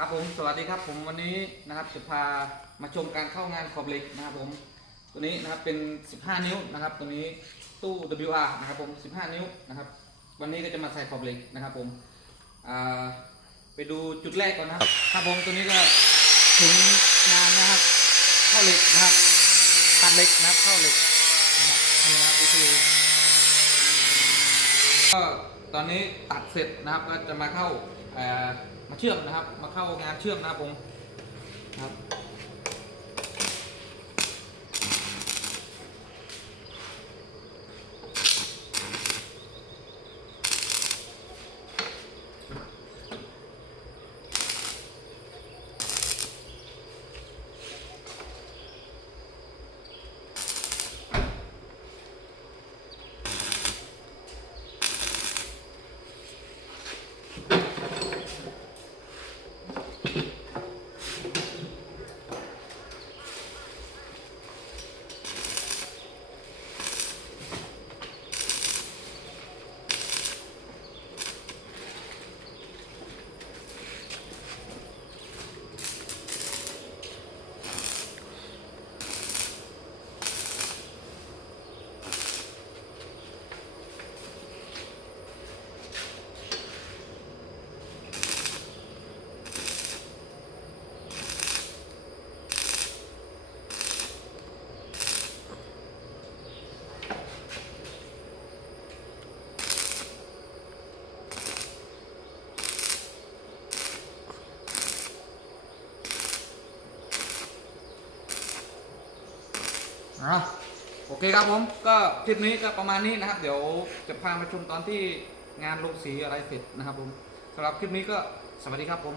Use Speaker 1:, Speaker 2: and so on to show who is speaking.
Speaker 1: ครับผมสวัสดีครับผมวันนี้นะครับจะพามาชมการเข้างานขอบเหล็กนะครับผมตัวนี้นะครับเป็น 15 นิ้วนะครับ ตัวนี้ตู้ WR นะครับผม 15 นิ้วนะครับ วันนี้ก็จะมาใส่ขอบเหล็กนะครับผมไปดูจุดแรกก่อนนะครับครับผมตัวนี้ก็ถึงงานนะครับ เข้าเหล็กนะครับตัดเหล็กนะครับเข้าเหล็กนะครับนี่นะครับก็ ตอนนี้ตัดเสร็จนะครับก็จะมาเข้ามาเชื่อมนะครับ มาเข้างานเชื่อมนะครับผมครับ อะโอเคครับผมก็คลิปนี้ก็ประมาณนี้นะครับ เดี๋ยวจะพามาชมตอนที่งานลงสีอะไรเสร็จนะครับผมสำหรับคลิปนี้ก็สวัสดีครับผม